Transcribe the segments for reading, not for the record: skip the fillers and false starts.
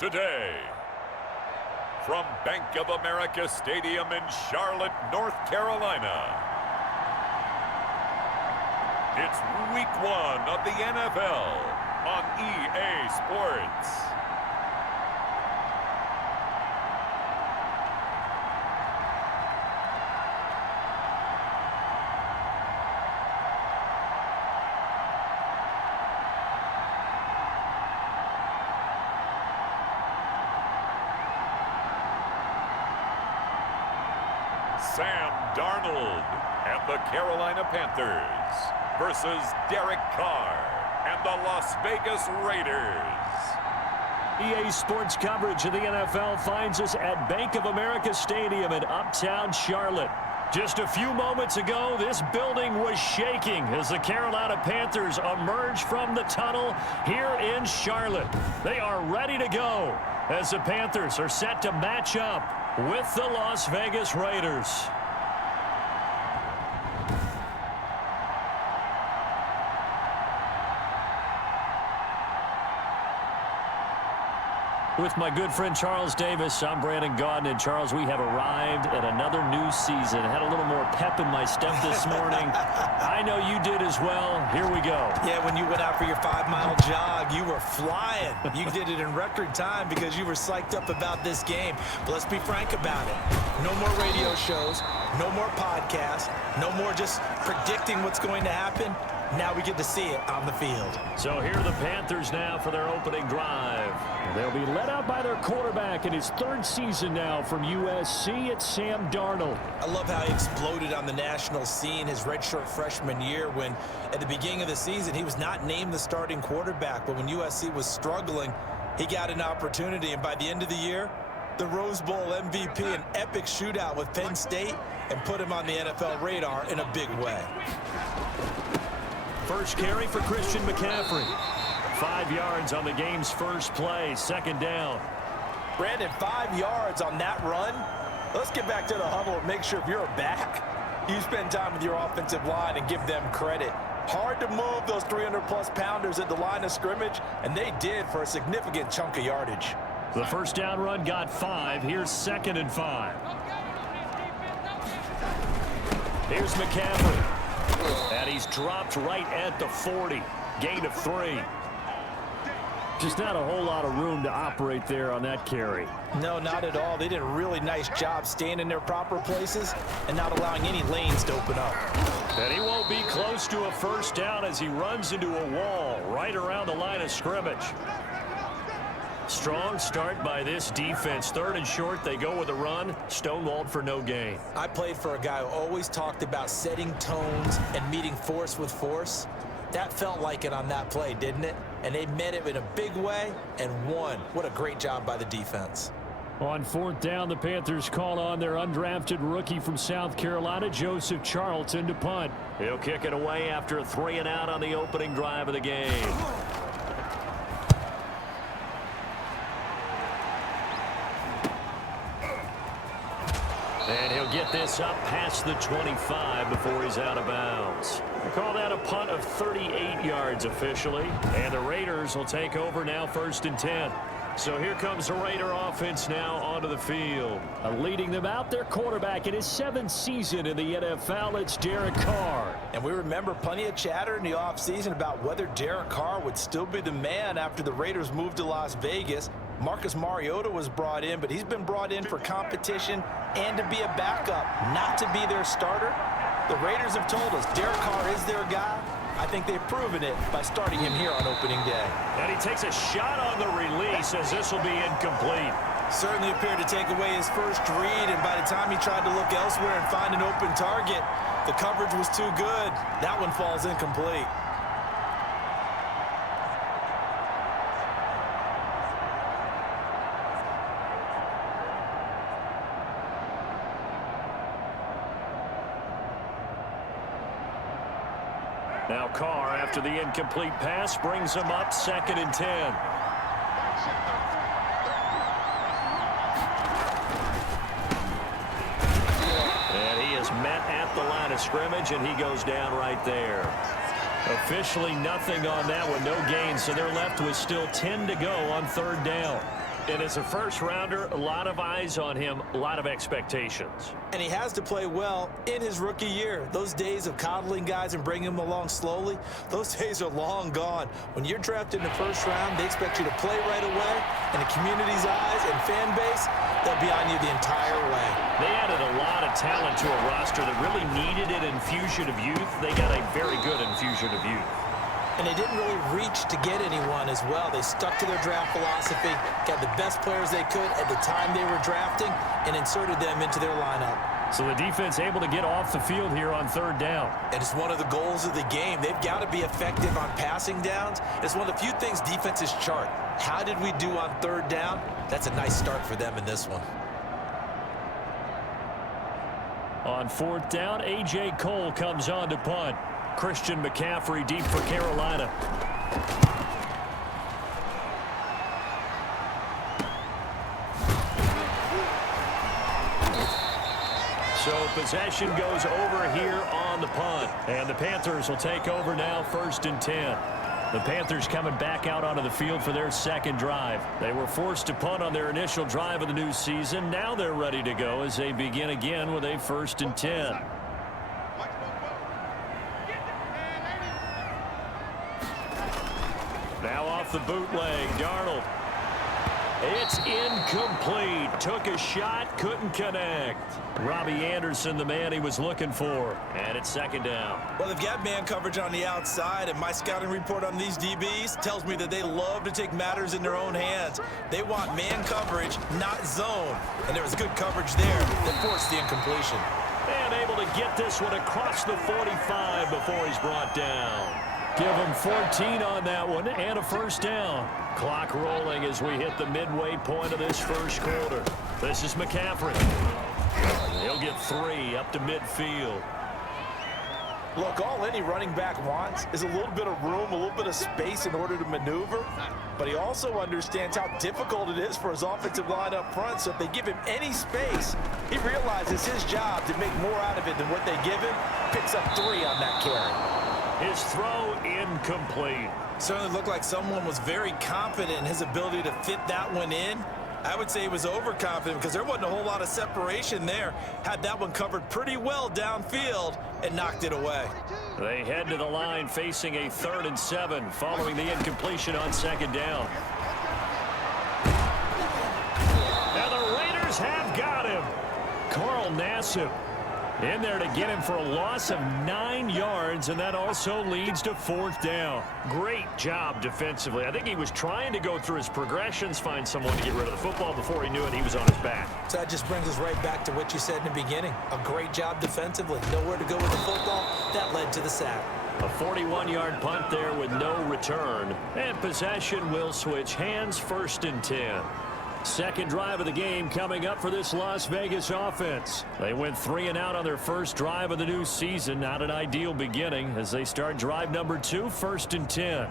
today. From Bank of America Stadium in Charlotte, North Carolina, it's Week 1 of the NFL on EA Sports. Sam Darnold and the Carolina Panthers versus Derek Carr and the Las Vegas Raiders. EA Sports coverage of the NFL finds us at Bank of America Stadium in uptown Charlotte. Just a few moments ago, this building was shaking as the Carolina Panthers emerged from the tunnel here in Charlotte. They are ready to go as the Panthers are set to match up with the Las Vegas Raiders. With my good friend Charles Davis, I'm Brandon Gaudin. And Charles, we have arrived at another new season. Had a little more pep in my step this morning. I know you did as well. Here we go. Yeah, when you went out for your 5-mile jog, you were flying. You did it in record time because you were psyched up about this game. But let's be frank about it. No more radio shows, no more podcasts, no more just predicting what's going to happen. Now we get to see it on the field. So here are the Panthers now for their opening drive. They'll be led out by their quarterback in his third season now from USC. It's Sam Darnold. I love how he exploded on the national scene his redshirt freshman year when at the beginning of the season he was not named the starting quarterback. But when USC was struggling, he got an opportunity. And by the end of the year, the Rose Bowl MVP, an epic shootout with Penn State, and put him on the NFL radar in a big way. First carry for Christian McCaffrey. 5 yards on the game's first play, second down. Brandon, 5 yards on that run. Let's get back to the huddle and make sure if you're a back, you spend time with your offensive line and give them credit. Hard to move those 300-plus pounders at the line of scrimmage, and they did for a significant chunk of yardage. The first down run got 5. Here's 2nd and 5. Here's McCaffrey. And he's dropped right at the 40. Gain of 3. Just not a whole lot of room to operate there on that carry. No, not at all. They did a really nice job staying in their proper places and not allowing any lanes to open up. And he won't be close to a first down as he runs into a wall right around the line of scrimmage. Strong start by this defense. 3rd and short, they go with a run. Stonewalled for no gain. I played for a guy who always talked about setting tones and meeting force with force. That felt like it on that play, didn't it? And they met it in a big way and won. What a great job by the defense. On 4th down, the Panthers call on their undrafted rookie from South Carolina, Joseph Charlton, to punt. He'll kick it away after a 3-and-out on the opening drive of the game. And he'll get this up past the 25 before he's out of bounds. They call that a punt of 38 yards officially. And the Raiders will take over now 1st and 10. So here comes the Raider offense now onto the field. Leading them out, their quarterback in his 7th season in the NFL, it's Derek Carr. And we remember plenty of chatter in the offseason about whether Derek Carr would still be the man after the Raiders moved to Las Vegas. Marcus Mariota was brought in, but he's been brought in for competition and to be a backup, not to be their starter. The Raiders have told us Derek Carr is their guy. I think they've proven it by starting him here on opening day. And he takes a shot on the release as this will be incomplete. Certainly appeared to take away his first read, and by the time he tried to look elsewhere and find an open target, the coverage was too good. That one falls incomplete. Now Carr, after the incomplete pass, brings him up 2nd and 10. And he is met at the line of scrimmage, and he goes down right there. Officially nothing on that one, no gain, so they're left with still 10 to go on 3rd down. And as a first-rounder, a lot of eyes on him, a lot of expectations. And he has to play well in his rookie year. Those days of coddling guys and bringing them along slowly, those days are long gone. When you're drafted in the first round, they expect you to play right away. And the community's eyes and fan base, they'll be on you the entire way. They added a lot of talent to a roster that really needed an infusion of youth. They got a very good infusion of youth. And they didn't really reach to get anyone as well. They stuck to their draft philosophy, got the best players they could at the time they were drafting, and inserted them into their lineup. So the defense able to get off the field here on third down. And it's one of the goals of the game. They've got to be effective on passing downs. It's one of the few things defenses chart. How did we do on third down? That's a nice start for them in this one. On fourth down, A.J. Cole comes on to punt. Christian McCaffrey deep for Carolina. So possession goes over here on the punt. And the Panthers will take over now, 1st and 10. The Panthers coming back out onto the field for their second drive. They were forced to punt on their initial drive of the new season. Now they're ready to go as they begin again with a 1st and 10. Now off the bootleg, Darnold. It's incomplete. Took a shot, couldn't connect. Robbie Anderson, the man he was looking for. And it's 2nd down. Well, they've got man coverage on the outside, and my scouting report on these DBs tells me that they love to take matters in their own hands. They want man coverage, not zone. And there was good coverage there that forced the incompletion. And able to get this one across the 45 before he's brought down. Give him 14 on that one and a 1st down. Clock rolling as we hit the midway point of this first quarter. This is McCaffrey. He'll get 3 up to midfield. Look, all any running back wants is a little bit of room, a little bit of space in order to maneuver. But he also understands how difficult it is for his offensive line up front. So if they give him any space, he realizes his job to make more out of it than what they give him. Picks up 3 on that carry. His throw incomplete. Certainly looked like someone was very confident in his ability to fit that one in. I would say he was overconfident because there wasn't a whole lot of separation there. Had that one covered pretty well downfield and knocked it away. They head to the line facing a 3rd and 7 following the incompletion on 2nd down. And the Raiders have got him. Carl Nassib in there to get him for a loss of 9 yards, and that also leads to 4th down. Great job defensively. I think he was trying to go through his progressions, find someone to get rid of the football. Before he knew it, he was on his back. So that just brings us right back to what you said in the beginning. A great job defensively. Nowhere to go with the football. That led to the sack. A 41-yard punt there with no return. And possession will switch hands, 1st and 10. Second drive of the game coming up for this Las Vegas offense. They went 3 and out on their first drive of the new season. Not an ideal beginning as they start drive number 2, 1st and 10.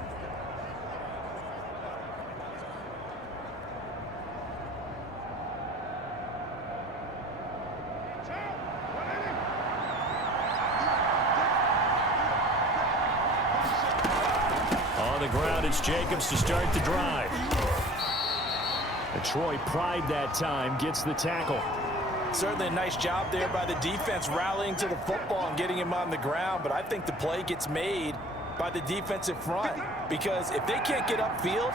On the ground, it's Jacobs to start the drive. Troy Pride that time gets the tackle. Certainly a nice job there by the defense rallying to the football and getting him on the ground, but I think the play gets made by the defensive front because if they can't get upfield,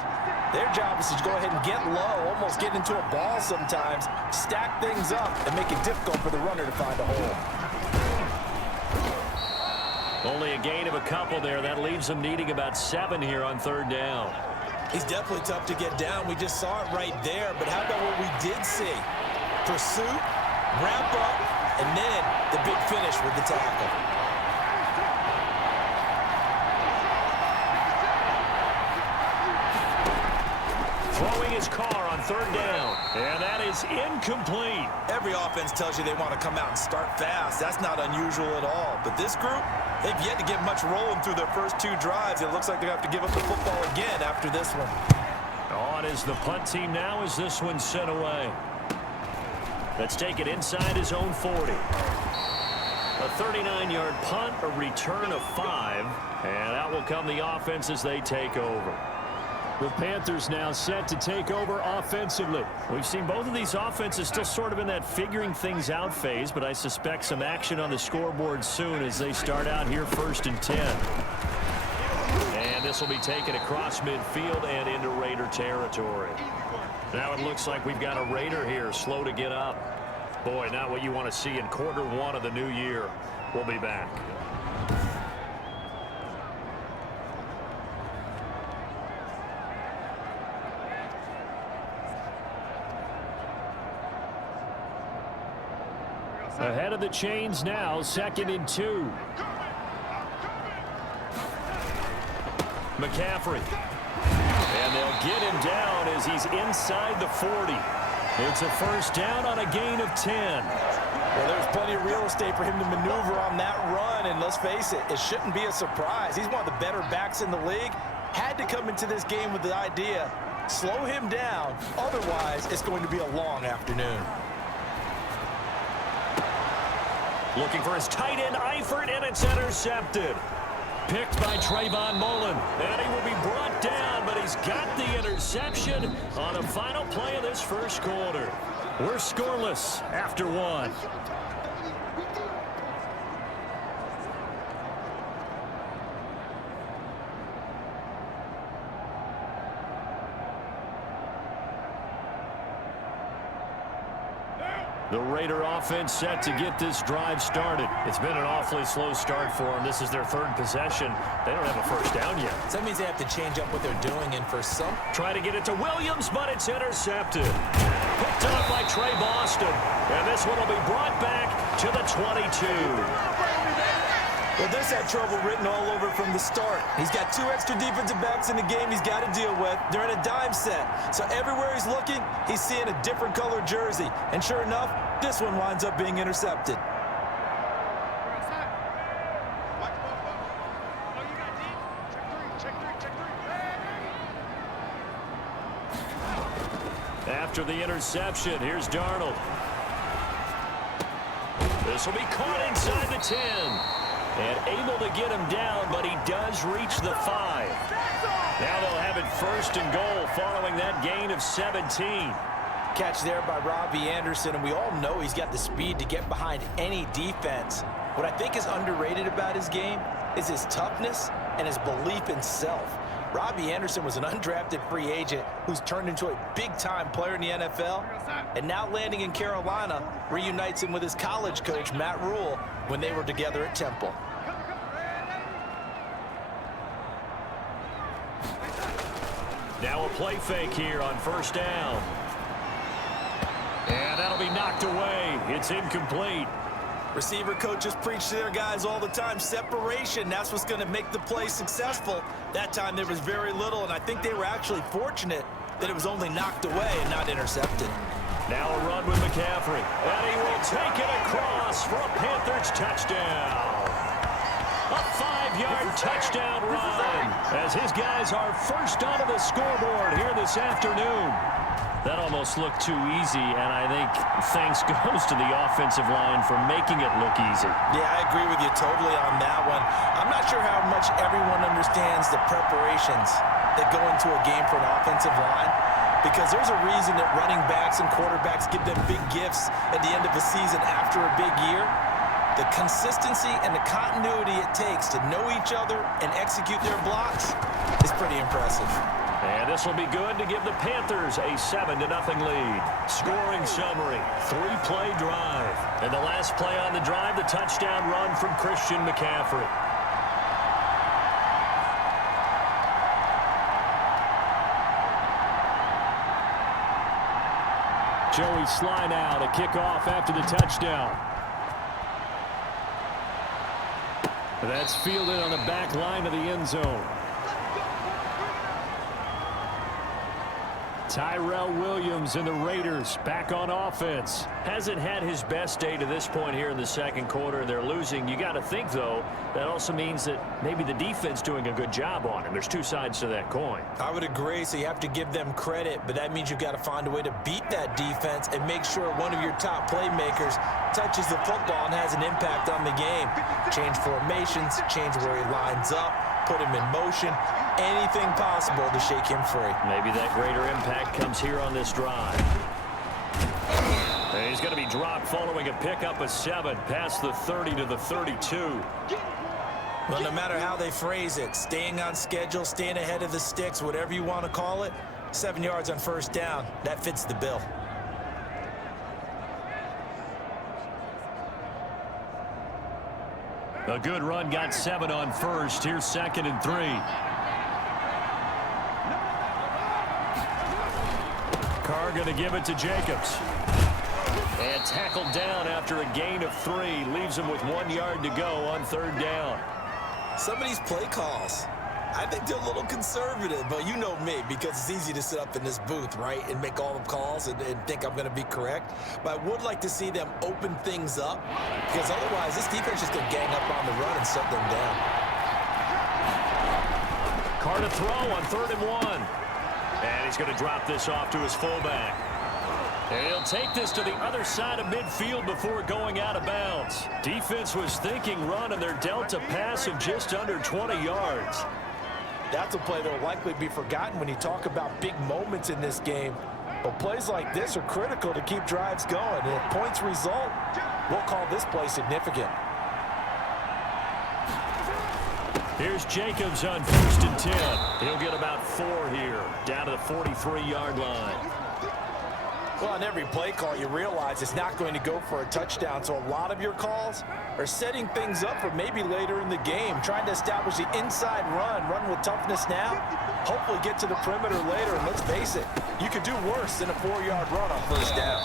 their job is to go ahead and get low, almost get into a ball sometimes, stack things up, and make it difficult for the runner to find a hole. Only a gain of a couple there. That leaves them needing about 7 here on 3rd down. He's definitely tough to get down. We just saw it right there. But how about what we did see? Pursuit, wrap up, and then the big finish with the tackle. Throwing his car on 3rd down. And that is incomplete. Every offense tells you they want to come out and start fast. That's not unusual at all. But this group, they've yet to get much rolling through their first 2 drives. It looks like they have to give up the football again after this one. On is the punt team now as this one's sent away. Let's take it inside his own 40. A 39-yard punt, a return of 5. And out will come the offense as they take over. The Panthers now set to take over offensively. We've seen both of these offenses still sort of in that figuring things out phase, but I suspect some action on the scoreboard soon as they start out here 1st and 10. And this will be taken across midfield and into Raider territory. Now it looks like we've got a Raider here slow to get up. Boy, not what you want to see in quarter one of the new year. We'll be back. Ahead of the chains now, 2nd and 2. McCaffrey. And they'll get him down as he's inside the 40. It's a first down on a gain of 10. Well, there's plenty of real estate for him to maneuver on that run, and let's face it, it shouldn't be a surprise. He's one of the better backs in the league. Had to come into this game with the idea, slow him down, otherwise it's going to be a long afternoon. Looking for his tight end, Eifert, and it's intercepted. Picked by Trayvon Mullen. And he will be brought down, but he's got the interception on the final play of this first quarter. We're scoreless after one. The Raider offense set to get this drive started. It's been an awfully slow start for them. This is their 3rd possession. They don't have a first down yet. So that means they have to change up what they're doing, and for some... Try to get it to Williams, but it's intercepted. Picked off by Trey Boston. And this one will be brought back to the 22. Well, this had trouble written all over from the start. He's got 2 extra defensive backs in the game he's got to deal with. They're in a dime set. So everywhere he's looking, he's seeing a different color jersey. And sure enough, this one winds up being intercepted. After the interception, here's Darnold. This will be caught inside the 10. And able to get him down, but he does reach the 5. Now they'll have it 1st and goal following that gain of 17. Catch there by Robbie Anderson, and we all know he's got the speed to get behind any defense. What I think is underrated about his game is his toughness and his belief in self. Robbie Anderson was an undrafted free agent who's turned into a big-time player in the NFL, and now landing in Carolina reunites him with his college coach, Matt Rule, when they were together at Temple. Now a play fake here on 1st down. And that'll be knocked away. It's incomplete. Receiver coaches preach to their guys all the time. Separation, that's what's going to make the play successful. That time there was very little, and I think they were actually fortunate that it was only knocked away and not intercepted. Now a run with McCaffrey. And he will take it across for a Panthers touchdown. A 5-yard touchdown run as his guys are first onto the scoreboard here this afternoon. That almost looked too easy, and I think thanks goes to the offensive line for making it look easy. Yeah, I agree with you totally on that one. I'm not sure how much everyone understands the preparations that go into a game for an offensive line, because there's a reason that running backs and quarterbacks give them big gifts at the end of the season after a big year. The consistency and the continuity it takes to know each other and execute their blocks is pretty impressive. And this will be good to give the Panthers a 7-0 lead. Scoring summary, 3-play drive. And the last play on the drive, the touchdown run from Christian McCaffrey. Joey Sly now to kick off after the touchdown. That's fielded on the back line of the end zone. Tyrell Williams and the Raiders back on offense. Hasn't had his best day to this point here in the second quarter. They're losing. You got to think, though, that also means that maybe the defense doing a good job on him. There's two sides to that coin. I would agree, so you have to give them credit, but that means you've got to find a way to beat that defense and make sure one of your top playmakers touches the football and has an impact on the game. Change formations, change where he lines up, put him in motion. anything possible to shake him free. Maybe that greater impact comes here on this drive. And he's going to be dropped following a pickup of 7 past the 30 to the 32. Well, no matter how they phrase it, staying on schedule, staying ahead of the sticks, whatever you want to call it, 7 yards on first down, that fits the bill. A good run got 7 on first. Here's 2nd and 3. Carr going to give it to Jacobs. And tackled down after a gain of 3. Leaves him with 1 yard to go on 3rd down. Some of these play calls, I think they're a little conservative, but you know me, because it's easy to sit up in this booth, right, and make all the calls and think I'm going to be correct. But I would like to see them open things up, because otherwise this defense is going to gang up on the run and shut them down. Carr to throw on 3rd and 1. And he's going to drop this off to his fullback. And he'll take this to the other side of midfield before going out of bounds. Defense was thinking run, and they're dealt a pass of just under 20 yards. That's a play that will likely be forgotten when you talk about big moments in this game. But plays like this are critical to keep drives going. And if points result, we'll call this play significant. Here's Jacobs on 1st and 10. He'll get about 4 here, down to the 43-yard line. Well, on every play call, you realize it's not going to go for a touchdown. So a lot of your calls are setting things up for maybe later in the game, trying to establish the inside run with toughness now, hopefully get to the perimeter later. And let's face it, you could do worse than a 4-yard run on first down.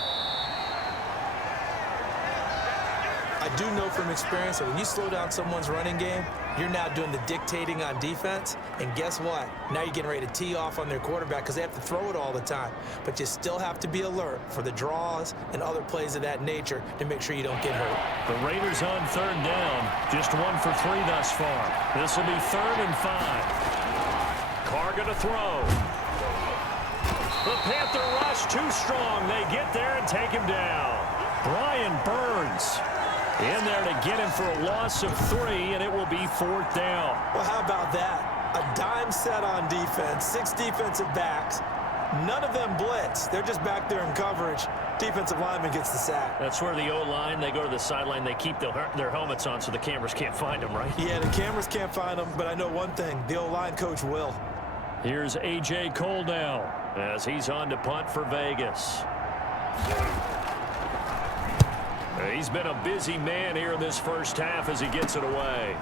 I do know from experience that when you slow down someone's running game, you're now doing the dictating on defense. And guess what? Now you're getting ready to tee off on their quarterback because they have to throw it all the time. But you still have to be alert for the draws and other plays of that nature to make sure you don't get hurt. The Raiders on 3rd down. Just 1 for 3 thus far. This will be 3rd and 5. Carr going to throw. The Panther rush too strong. They get there and take him down. Brian Burns in there to get him for a loss of 3, and it will be 4th down. Well, how about that? A dime set on defense, 6 defensive backs. None of them blitz. They're just back there in coverage. Defensive lineman gets the sack. That's where the O-line, they go to the sideline, they keep their helmets on so the cameras can't find them, right? Yeah, the cameras can't find them, but I know one thing. The O-line coach will. Here's A.J. Cole now as he's on to punt for Vegas. He's been a busy man here in this first half as he gets it away.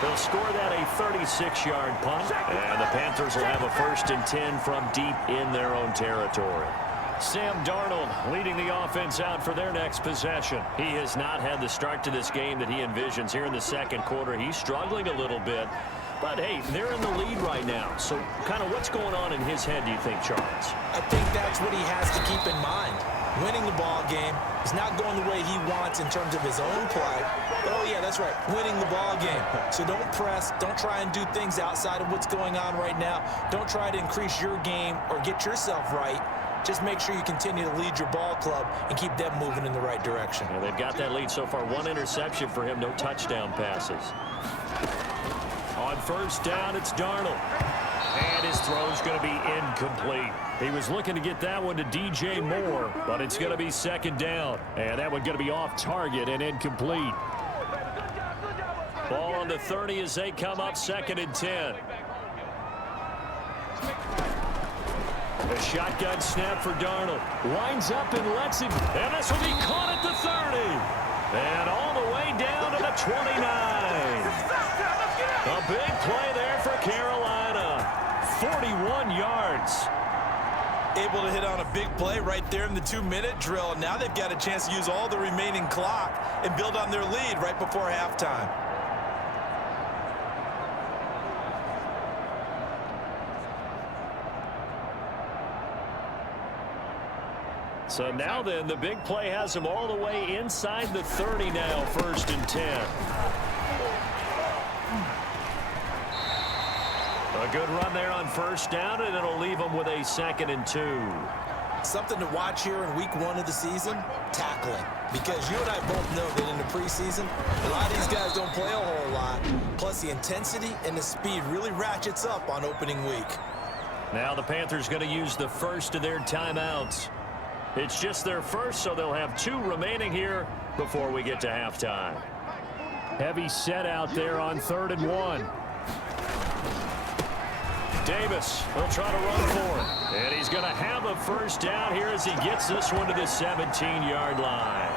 They'll score that a 36-yard punt, and the Panthers will have a 1st and 10 from deep in their own territory. Sam Darnold leading the offense out for their next possession. He has not had the start to this game that he envisions here in the 2nd quarter. He's struggling a little bit. But, hey, they're in the lead right now. So kind of what's going on in his head, do you think, Charles? I think that's what he has to keep in mind. Winning the ball game is not going the way he wants in terms of his own play. But, oh, yeah, that's right, winning the ball game. So don't press. Don't try and do things outside of what's going on right now. Don't try to increase your game or get yourself right. Just make sure you continue to lead your ball club and keep them moving in the right direction. Yeah, they've got that lead so far. 1 interception for him, no touchdown passes. On 1st down, it's Darnold. And his throw's going to be incomplete. He was looking to get that one to DJ Moore, but it's going to be 2nd down. And that one going to be off target and incomplete. Ball on the 30 as they come up 2nd and 10. A shotgun snap for Darnold. Lines up and lets him. And this will be caught at the 30. And all the way down to the 29. A big play there for Carolina. 41 yards. Able to hit on a big play right there in the 2-minute drill. And now they've got a chance to use all the remaining clock and build on their lead right before halftime. So now then, the big play has them all the way inside the 30 now, 1st and 10. A good run there on 1st down, and it'll leave them with a 2nd and 2. Something to watch here in week 1 of the season, tackling. because you and I both know that in the preseason, a lot of these guys don't play a whole lot. Plus, the intensity and the speed really ratchets up on opening week. Now the Panthers going to use the first of their timeouts. It's just their first, so they'll have 2 remaining here before we get to halftime. Heavy set out there on 3rd and 1. Davis will try to run for it. And he's going to have a first down here as he gets this one to the 17-yard line.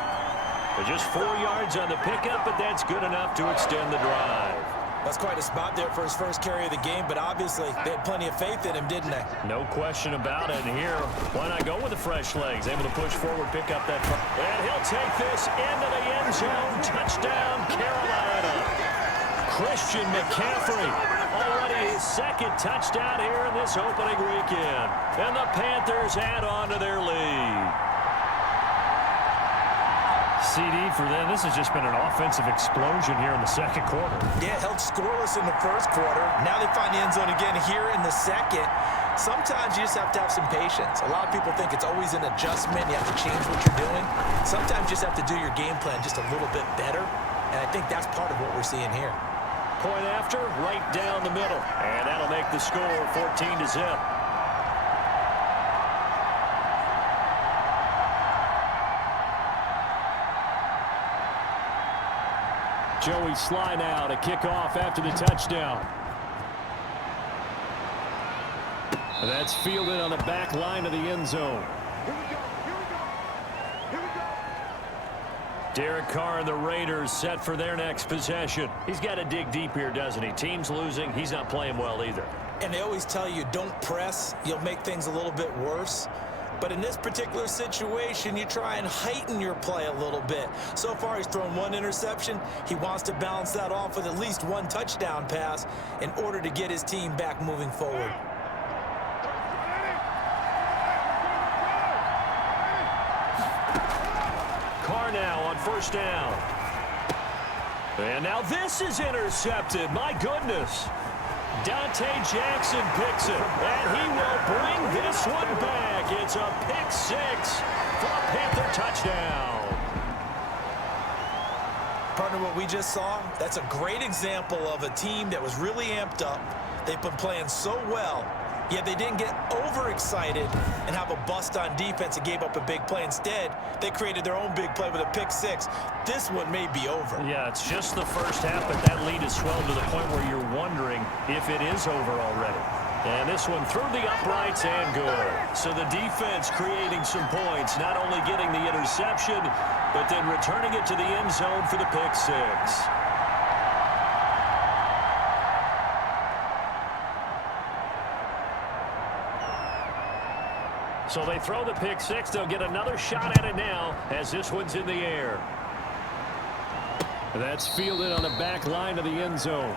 Just 4 yards on the pickup, but that's good enough to extend the drive. That's quite a spot there for his first carry of the game, but obviously they had plenty of faith in him, didn't they? No question about it. And here, why not go with the fresh legs? Able to push forward, pick up that. And he'll take this into the end zone. Touchdown, Carolina. Christian McCaffrey, already his 2nd touchdown here in this opening weekend. And the Panthers add on to their lead. CD for them. This has just been an offensive explosion here in the 2nd quarter. Yeah, held scoreless in the 1st quarter. Now they find the end zone again here in the 2nd. Sometimes you just have to have some patience. A lot of people think it's always an adjustment. You have to change what you're doing. Sometimes you just have to do your game plan just a little bit better. And I think that's part of what we're seeing here. Point after, right down the middle. And that'll make the score 14-0. Joey Sly now to kick off after the touchdown. That's fielded on the back line of the end zone. Derek Carr and the Raiders set for their next possession. He's got to dig deep here, doesn't he? Team's losing. He's not playing well either. And they always tell you, don't press. You'll make things a little bit worse. But in this particular situation, you try and heighten your play a little bit. So far, he's thrown 1 interception. He wants to balance that off with at least 1 touchdown pass in order to get his team back moving forward. Carr now on 1st down. And now this is intercepted. My goodness. Dante Jackson picks it, and he will bring this one back. It's a pick 6 for a Panther touchdown. Partner, what we just saw, that's a great example of a team that was really amped up. They've been playing so well, yet they didn't get overexcited and have a bust on defense and gave up a big play. Instead, they created their own big play with a pick 6. This one may be over. Yeah, it's just the first half, but that lead has swelled to the point where you're wondering if it is over already. And this one through the uprights and good. So the defense creating some points, not only getting the interception, but then returning it to the end zone for the pick 6. So they throw the pick 6. They'll get another shot at it now as this one's in the air. That's fielded on the back line of the end zone.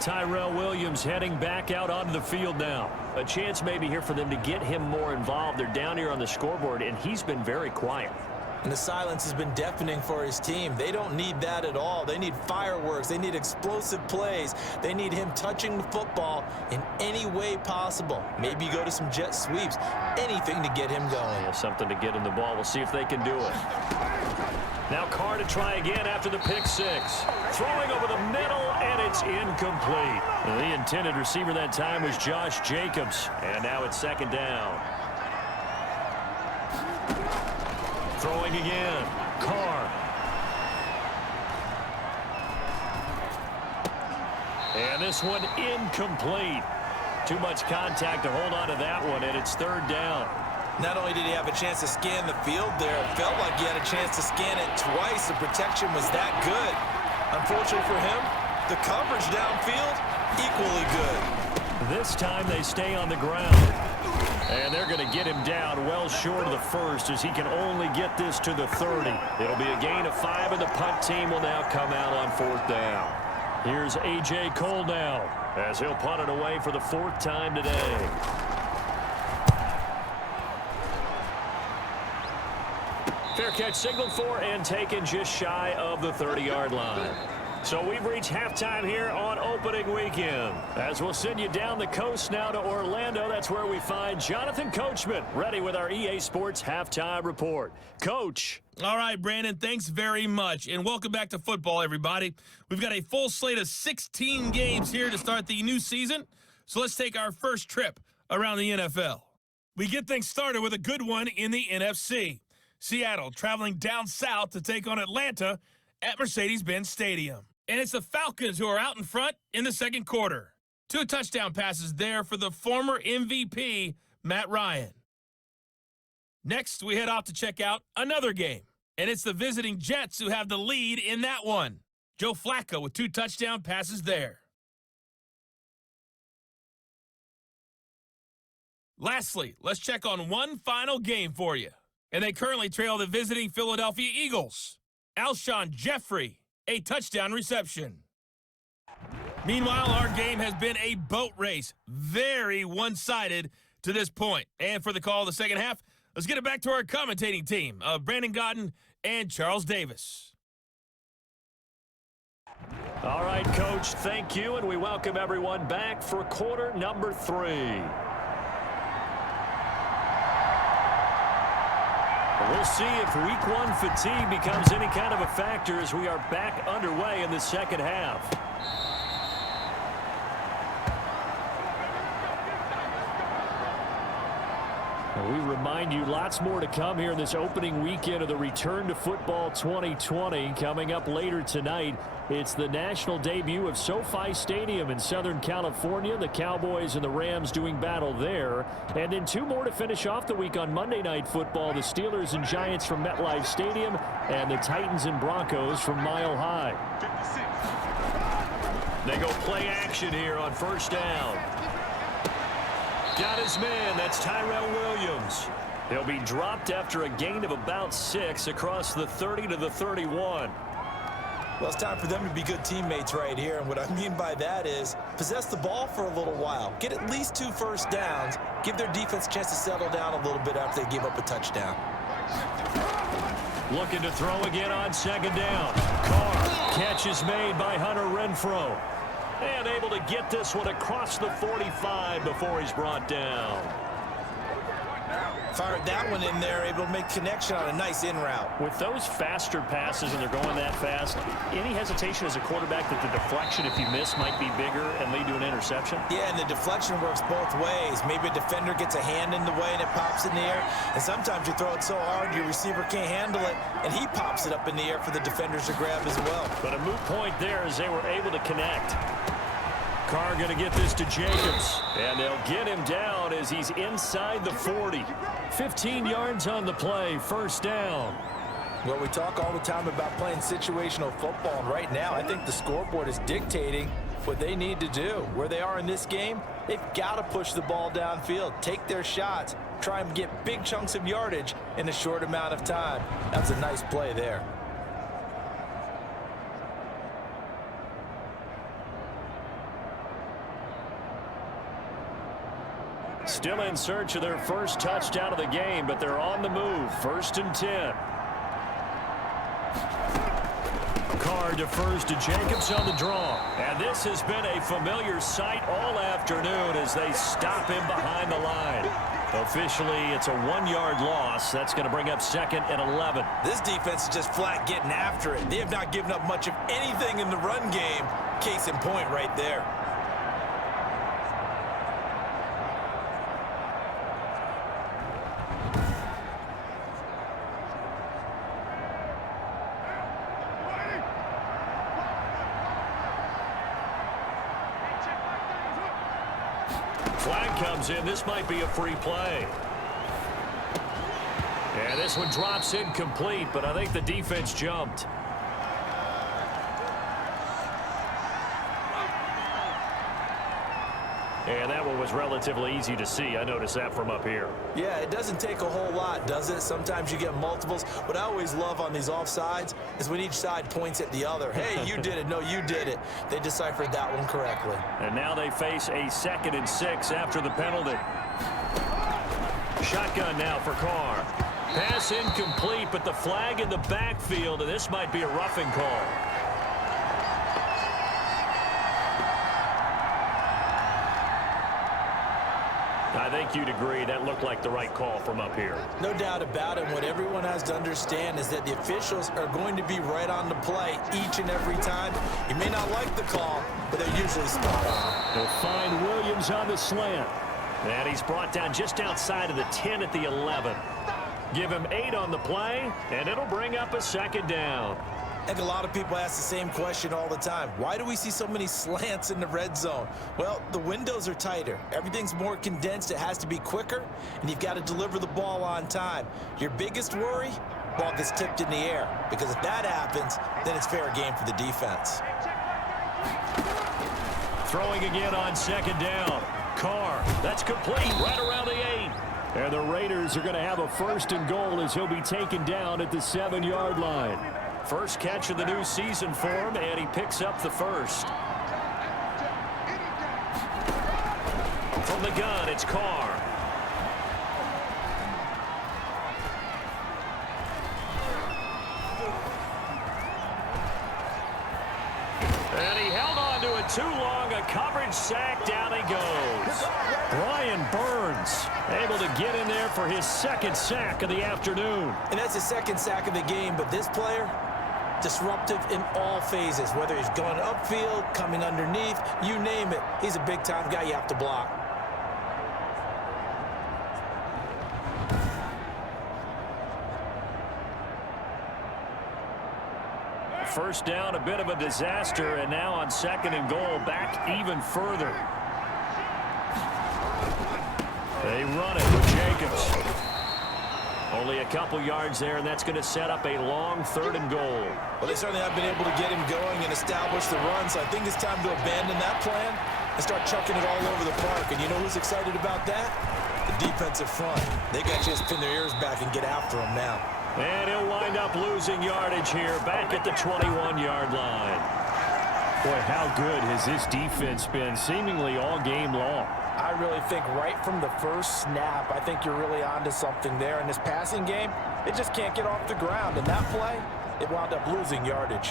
Tyrell Williams heading back out onto the field now. A chance maybe here for them to get him more involved. They're down here on the scoreboard, and he's been very quiet. And the silence has been deafening for his team. They don't need that at all. They need fireworks. They need explosive plays. They need him touching the football in any way possible. Maybe go to some jet sweeps. Anything to get him going. Yeah, something to get him the ball. We'll see if they can do it. Now Carr to try again after the pick 6. Throwing over the middle, and it's incomplete. The intended receiver that time was Josh Jacobs. And now it's 2nd down. Throwing again. Carr. And this one incomplete. Too much contact to hold on to that one, and it's 3rd down. Not only did he have a chance to scan the field there, it felt like he had a chance to scan it twice. The protection was that good. Unfortunately for him, the coverage downfield, equally good. This time they stay on the ground. And they're going to get him down well short of the 1st as he can only get this to the 30. It'll be a gain of 5, and the punt team will now come out on 4th down. Here's A.J. Cole now as he'll punt it away for the 4th time today. Fair catch signaled for and taken just shy of the 30-yard line. So we've reached halftime here on opening weekend. As we'll send you down the coast now to Orlando, that's where we find Jonathan Coachman ready with our EA Sports Halftime Report. Coach. All right, Brandon, thanks very much. And welcome back to football, everybody. We've got a full slate of 16 games here to start the new season. So let's take our first trip around the NFL. We get things started with a good one in the NFC. Seattle traveling down south to take on Atlanta at Mercedes-Benz Stadium. And it's the Falcons who are out in front in the second quarter. 2 touchdown passes there for the former MVP, Matt Ryan. Next, we head off to check out another game. And it's the visiting Jets who have the lead in that one. Joe Flacco with 2 touchdown passes there. Lastly, let's check on one final game for you. And they currently trail the visiting Philadelphia Eagles. Alshon Jeffrey, a touchdown reception. Meanwhile, our game has been a boat race. Very one-sided to this point. And for the call of the second half, let's get it back to our commentating team of Brandon Godden and Charles Davis. All right, Coach, thank you, and we welcome everyone back for quarter number 3. We'll see if week 1 fatigue becomes any kind of a factor as we are back underway in the second half. We remind you lots more to come here in this opening weekend of the Return to Football 2020. Coming up later tonight, it's the national debut of SoFi Stadium in Southern California. The Cowboys and the Rams doing battle there. And then 2 more to finish off the week on Monday Night Football. The Steelers and Giants from MetLife Stadium and the Titans and Broncos from Mile High. They go play action here on first down. Got his man. That's Tyrell Williams. He'll be dropped after a gain of about 6 across the 30 to the 31. Well, it's time for them to be good teammates right here. And what I mean by that is possess the ball for a little while. Get at least 2 first downs. Give their defense a chance to settle down a little bit after they give up a touchdown. Looking to throw again on second down. Carr. Catch is made by Hunter Renfrow. And able to get this one across the 45 before he's brought down. Fired that one in there, able to make connection on a nice in route. With those faster passes and they're going that fast, any hesitation as a quarterback that the deflection, if you miss, might be bigger and lead to an interception? Yeah, and the deflection works both ways. Maybe a defender gets a hand in the way and it pops in the air. And sometimes you throw it so hard your receiver can't handle it, and he pops it up in the air for the defenders to grab as well. But a moot point there as they were able to connect. Carr going to get this to Jacobs, and they'll get him down as he's inside the 40. 15 yards on the play, first down. Well, we talk all the time about playing situational football, and right now I think the scoreboard is dictating what they need to do. Where they are in this game, they've got to push the ball downfield, take their shots, try and get big chunks of yardage in a short amount of time. That's a nice play there. Still in search of their first touchdown of the game, but they're on the move. 1st and 10. Carr defers to Jacobs on the draw. And this has been a familiar sight all afternoon as they stop him behind the line. Officially, it's a 1-yard loss. That's going to bring up 2nd and 11. This defense is just flat getting after it. They have not given up much of anything in the run game. Case in point right there. Flag comes in. This might be a free play. And this one drops incomplete, but I think the defense jumped. And that one was relatively easy to see. I noticed that from up here. Yeah, it doesn't take a whole lot, does it? Sometimes you get multiples. What I always love on these offsides is when each side points at the other. Hey, you did it. No, you did it. They deciphered that one correctly. And now they face a 2nd and 6 after the penalty. Shotgun now for Carr. Pass incomplete, but the flag in the backfield, and this might be a roughing call. I think you'd agree that looked like the right call from up here. No doubt about it. What everyone has to understand is that the officials are going to be right on the play each and every time. You may not like the call, but they're usually spot on. They'll find Williams on the slant. And he's brought down just outside of the 10 at the 11. Give him 8 on the play, and it'll bring up a second down. I think a lot of people ask the same question all the time. Why do we see so many slants in the red zone? Well, the windows are tighter. Everything's more condensed. It has to be quicker, and you've got to deliver the ball on time. Your biggest worry? Ball gets tipped in the air, because if that happens, then it's fair game for the defense. Throwing again on second down. Carr, that's complete right around the 8. And the Raiders are going to have a 1st and goal as he'll be taken down at the 7-yard line. First catch of the new season for him, and he picks up the first. From the gun, it's Carr. And he held on to it too long. A coverage sack. Down he goes. Brian Burns able to get in there for his 2nd sack of the afternoon. And that's his 2nd sack of the game, but this player, disruptive in all phases, whether he's going upfield, coming underneath, you name it. He's a big-time guy you have to block. First down, a bit of a disaster, and now on 2nd and goal, back even further. They run it with Jacobs. Only a couple yards there, and that's going to set up a long 3rd and goal. Well, they certainly have been able to get him going and establish the run, so I think it's time to abandon that plan and start chucking it all over the park. And you know who's excited about that? The defensive front. They got to just pin their ears back and get after him now. And he'll wind up losing yardage here, back at the 21-yard line. Boy, how good has this defense been seemingly all game long? I really think right from the first snap, I think you're really onto something there. In this passing game, it just can't get off the ground. And that play, it wound up losing yardage.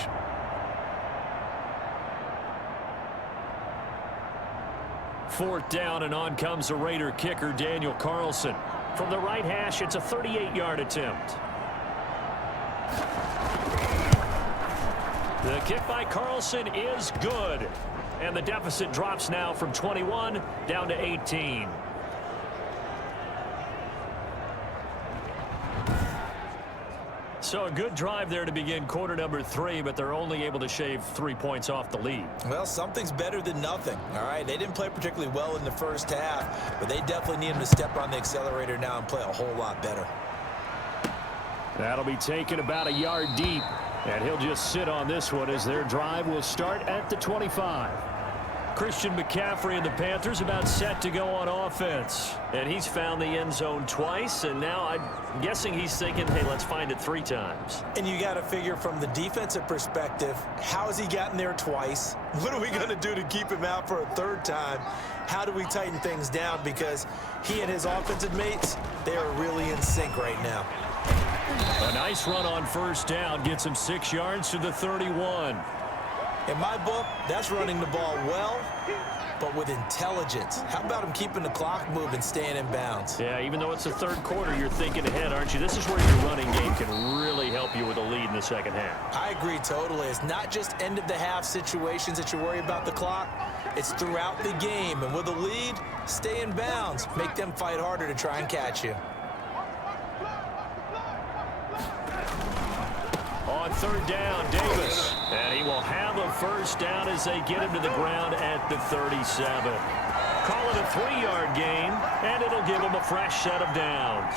Fourth down, and on comes the Raider kicker, Daniel Carlson. From the right hash, it's a 38-yard attempt. The kick by Carlson is good. And the deficit drops now from 21 down to 18. So a good drive there to begin quarter number 3, but they're only able to shave 3 points off the lead. Well, something's better than nothing, all right? They didn't play particularly well in the first half, but they definitely need him to step on the accelerator now and play a whole lot better. That'll be taken about a yard deep, and he'll just sit on this one as their drive will start at the 25. Christian McCaffrey and the Panthers about set to go on offense. And he's found the end zone twice, and now I'm guessing he's thinking, hey, let's find it 3 times. And you got to figure from the defensive perspective, how has he gotten there twice? What are we going to do to keep him out for a 3rd time? How do we tighten things down? Because he and his offensive mates, they are really in sync right now. A nice run on first down gets him 6 yards to the 31. In my book, that's running the ball well, but with intelligence. How about him keeping the clock moving, staying in bounds? Yeah, even though it's the 3rd quarter, you're thinking ahead, aren't you? This is where your running game can really help you with a lead in the 2nd half. I agree totally. It's not just end-of-the-half situations that you worry about the clock. It's throughout the game. And with a lead, stay in bounds. Make them fight harder to try and catch you. On 3rd down, Davis. And he will have a first down as they get him to the ground at the 37. Call it a 3-yard gain, and it'll give him a fresh set of downs.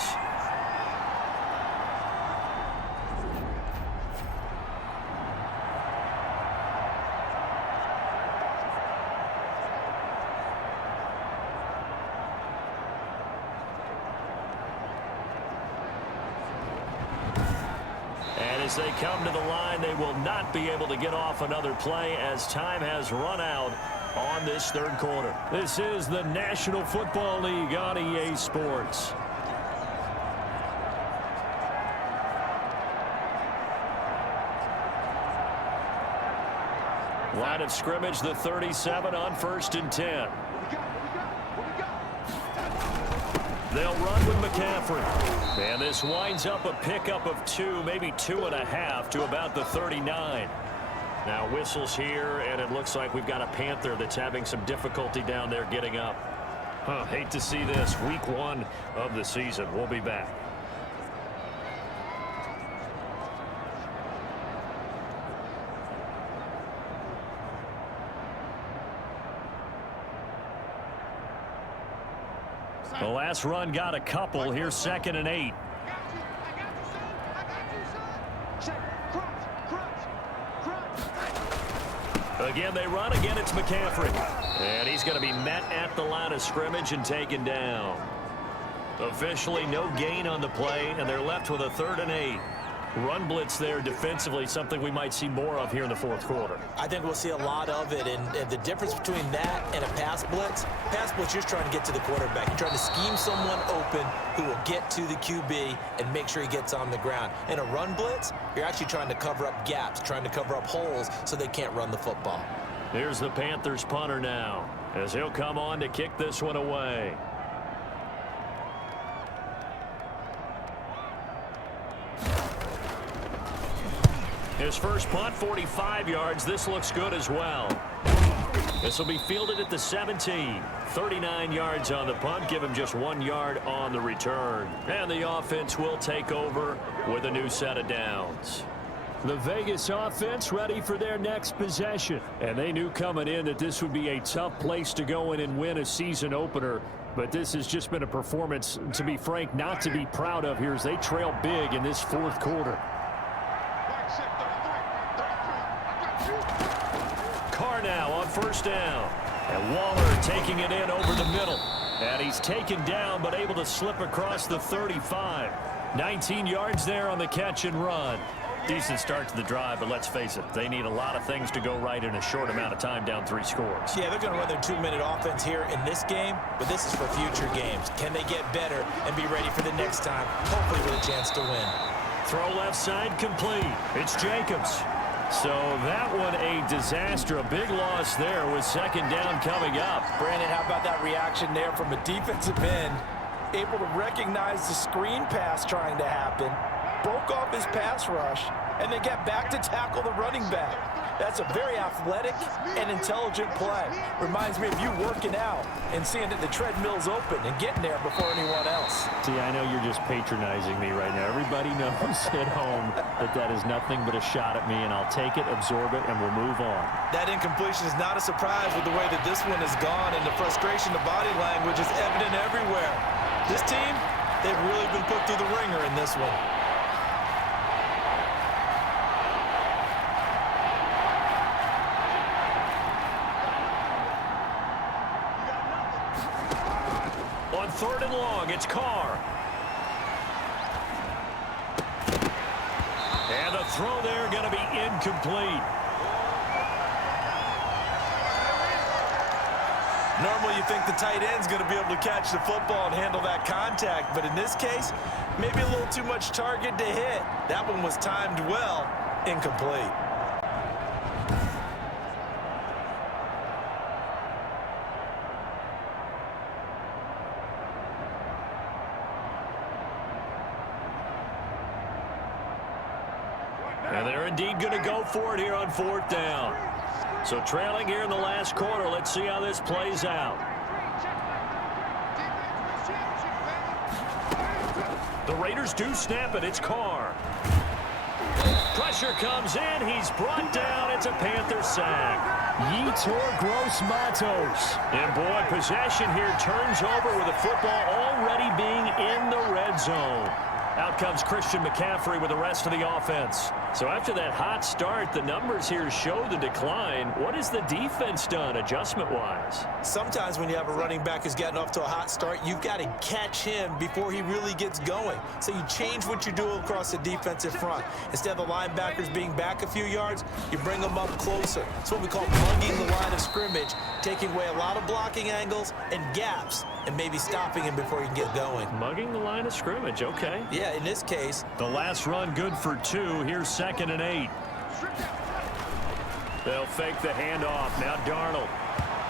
As they come to the line, they will not be able to get off another play as time has run out on this 3rd quarter. This is the National Football League on EA Sports. Line of scrimmage, the 37 on 1st and 10. They'll run with McCaffrey. And this winds up a pickup of 2, maybe 2.5 to about the 39. Now whistles here, and it looks like we've got a Panther that's having some difficulty down there getting up. Hate to see this. Week 1 of the season. We'll be back. The last run got a couple. Here's 2nd and 8. Again, they run. Again, it's McCaffrey. And he's going to be met at the line of scrimmage and taken down. Officially no gain on the play, and they're left with a 3rd and 8. Run blitz there defensively, something we might see more of here in the 4th quarter. I think we'll see a lot of it, and the difference between that and a pass blitz, you're trying to get to the quarterback. You're trying to scheme someone open who will get to the QB and make sure he gets on the ground. In a run blitz, you're actually trying to cover up gaps, trying to cover up holes so they can't run the football. Here's the Panthers punter now, as he'll come on to kick this one away. His first punt, 45 yards. This looks good as well. This will be fielded at the 17. 39 yards on the punt. Give him just 1 yard on the return. And the offense will take over with a new set of downs. The Vegas offense ready for their next possession. And they knew coming in that this would be a tough place to go in and win a season opener. But this has just been a performance, to be frank, not to be proud of here as they trail big in this 4th quarter. Carr now on 1st down. And Waller taking it in over the middle. And he's taken down but able to slip across the 35. 19 yards there on the catch and run. Decent start to the drive, but let's face it, they need a lot of things to go right in a short amount of time down 3 scores. Yeah, they're going to run their 2-minute offense here in this game, but this is for future games. Can they get better and be ready for the next time, hopefully with a chance to win? Throw left side complete. It's Jacobs. So that one a disaster. A big loss there with 2nd down coming up. Brandon, how about that reaction there from a defensive end? Able to recognize the screen pass trying to happen, broke off his pass rush, and then get back to tackle the running back. That's a very athletic and intelligent play. Reminds me of you working out and seeing that the treadmill's open and getting there before anyone else. See, I know you're just patronizing me right now. Everybody knows at home that that is nothing but a shot at me, and I'll take it, absorb it, and we'll move on. That incompletion is not a surprise with the way that this one has gone, and the frustration, the body language is evident everywhere. This team, they've really been put through the ringer in this one. On 3rd and long, it's Carr. And the throw there going to be incomplete. Normally you think the tight end's going to be able to catch the football and handle that contact, but in this case, maybe a little too much target to hit. That one was timed well, incomplete. And they're indeed going to go for it here on 4th down. So trailing here in the last quarter, let's see how this plays out. The Raiders do snap it. It's Carr. Pressure comes in. He's brought down. It's a Panther sack. Yetur Gross-Matos. And boy, possession here turns over with the football already being in the red zone. Out comes Christian McCaffrey with the rest of the offense. So after that hot start, the numbers here show the decline. What has the defense done adjustment-wise? Sometimes when you have a running back who's getting off to a hot start, you've got to catch him before he really gets going. So you change what you do across the defensive front. Instead of the linebackers being back a few yards, you bring them up closer. It's what we call mugging the line of scrimmage, taking away a lot of blocking angles and gaps, and maybe stopping him before he can get going. Mugging the line of scrimmage, okay. Yeah, in this case. The last run good for 2. Here's 2nd and 8. They'll fake the handoff. Now Darnold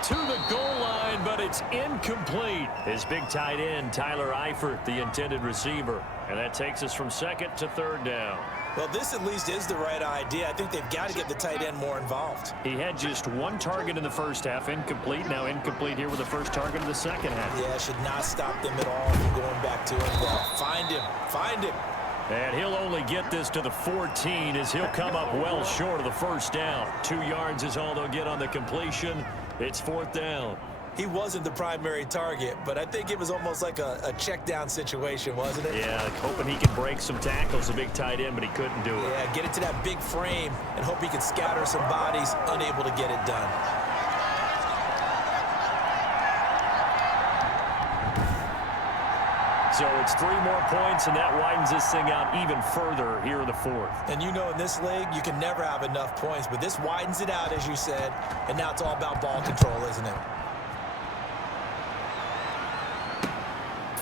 to the goal line, but it's incomplete. His big tight end, Tyler Eifert, the intended receiver. And that takes us from second to third down. Well, this at least is the right idea. I think they've got to get the tight end more involved. He had just one target in the first half, incomplete. Now incomplete here with the first target of the second half. Yeah, should not stop them at all from going back to him. Find him. Find him. And he'll only get this to the 14 as he'll come up well short of the first down. 2 yards is all they'll get on the completion. It's fourth down. He wasn't the primary target, but I think it was almost like a check down situation, wasn't it? Yeah, hoping he could break some tackles, the big tight end, but he couldn't do it. Yeah, get it to that big frame and hope he could scatter some bodies, unable to get it done. So it's 3 more points, and that widens this thing out even further here in the fourth. And you know in this league, you can never have enough points, but this widens it out, as you said, and now it's all about ball control, isn't it?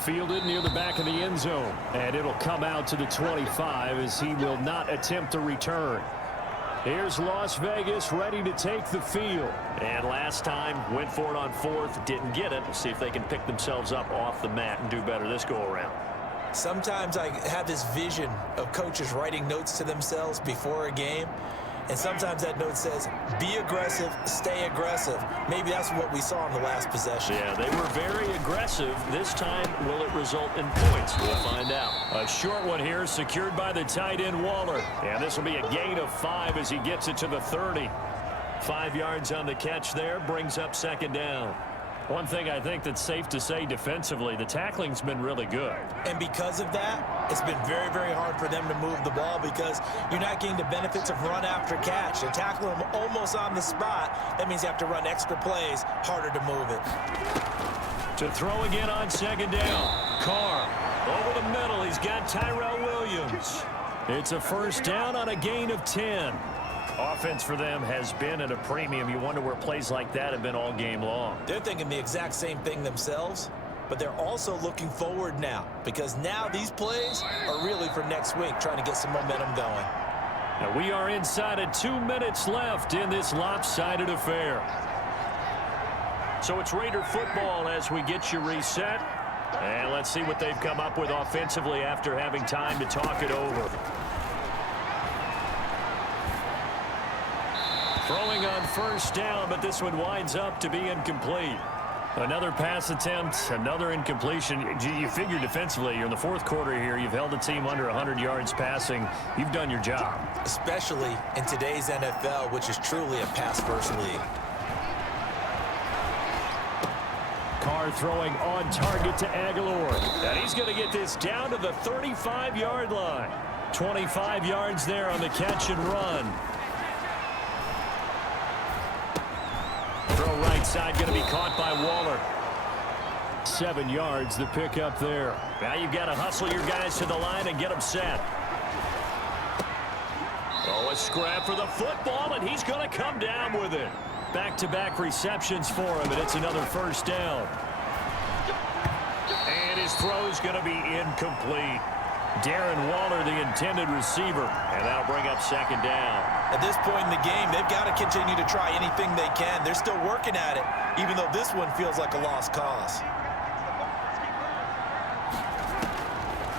Fielded near the back of the end zone, and it'll come out to the 25 as he will not attempt a return. Here's Las Vegas ready to take the field. And last time, went for it on fourth, didn't get it. We'll see if they can pick themselves up off the mat and do better this go-around. Sometimes I have this vision of coaches writing notes to themselves before a game, and sometimes that note says, be aggressive, stay aggressive. Maybe that's what we saw in the last possession. Yeah, they were very aggressive. This time, will it result in points? We'll find out. A short one here, secured by the tight end, Waller. And this will be a gain of 5 as he gets it to the 30. 5 yards on the catch there, brings up second down. One thing I think that's safe to say defensively, the tackling's been really good. And because of that, it's been very, very hard for them to move the ball because you're not getting the benefits of run after catch. They tackle them almost on the spot. That means you have to run extra plays, harder to move it. To throw again on second down. Carr over the middle. He's got Tyrell Williams. It's a first down on a gain of 10. Offense for them has been at a premium. You wonder where plays like that have been all game long. They're thinking the exact same thing themselves, but they're also looking forward now because now these plays are really for next week, trying to get some momentum going. Now we are inside of 2 minutes left in this lopsided affair. So it's Raider football as we get you reset. And let's see what they've come up with offensively after having time to talk it over. Throwing on first down, but this one winds up to be incomplete. Another pass attempt, another incompletion. You figure defensively, you're in the fourth quarter here. You've held the team under 100 yards passing. You've done your job. Especially in today's NFL, which is truly a pass-first league. Carr throwing on target to Aguilar. And he's going to get this down to the 35-yard line. 25 yards there on the catch and run. Throw right side going to be caught by Waller. 7 yards the pickup there. Now you've got to hustle your guys to the line and get them set. Oh, a scrap for the football, and he's going to come down with it. Back-to-back receptions for him, and it's another first down. And his throw's going to be incomplete. Darren Waller, the intended receiver, and that'll bring up second down. At this point in the game, they've got to continue to try anything they can. They're still working at it, even though this one feels like a lost cause.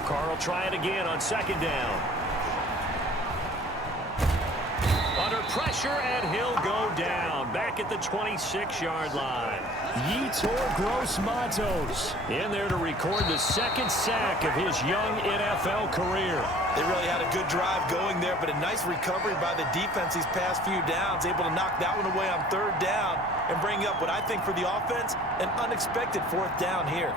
Carr will try it again on second down. Under pressure, and he'll go down. Back at the 26-yard line. Yetur Gross-Matos in there to record the second sack of his young NFL career. They really had a good drive going there, but a nice recovery by the defense these past few downs, able to knock that one away on third down and bring up what I think for the offense, an unexpected fourth down here.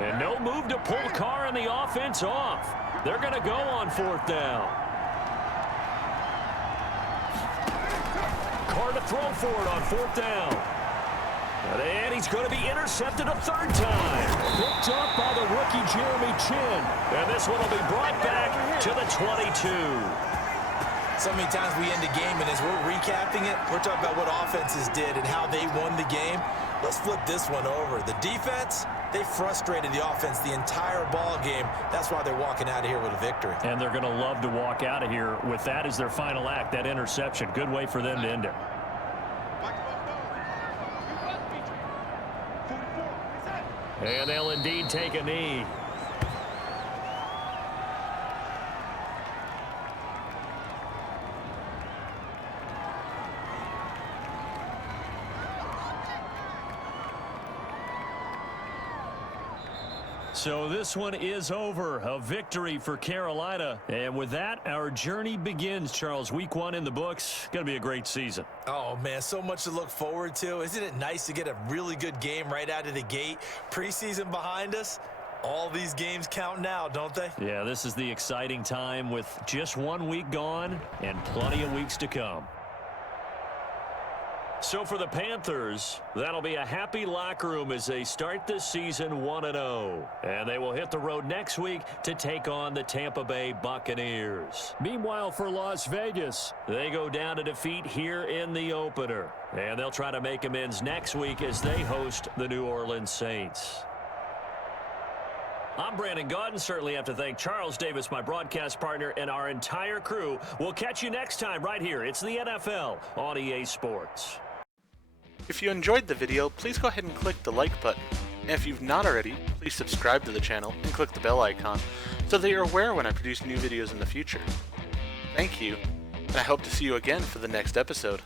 And no move to pull Carr and the offense off. They're going to go on fourth down. Carr to throw for it on fourth down. And he's going to be intercepted a third time. Picked up by the rookie Jeremy Chin. And this one will be brought back to the 22. So many times we end the game, and as we're recapping it, we're talking about what offenses did and how they won the game. Let's flip this one over. The defense, they frustrated the offense the entire ball game. That's why they're walking out of here with a victory. And they're going to love to walk out of here with that as their final act, that interception. Good way for them to end it. And they'll indeed take a knee. So this one is over. A victory for Carolina. And with that, our journey begins, Charles. Week 1 in the books. Going to be a great season. Oh, man, so much to look forward to. Isn't it nice to get a really good game right out of the gate? Preseason behind us. All these games count now, don't they? Yeah, this is the exciting time with just 1 week gone and plenty of weeks to come. So for the Panthers, that'll be a happy locker room as they start this season 1-0. And they will hit the road next week to take on the Tampa Bay Buccaneers. Meanwhile, for Las Vegas, they go down to defeat here in the opener. And they'll try to make amends next week as they host the New Orleans Saints. I'm Brandon Gaudin. Certainly have to thank Charles Davis, my broadcast partner, and our entire crew. We'll catch you next time right here. It's the NFL on EA Sports. If you enjoyed the video, please go ahead and click the like button. And if you've not already, please subscribe to the channel and click the bell icon so that you're aware when I produce new videos in the future. Thank you, and I hope to see you again for the next episode.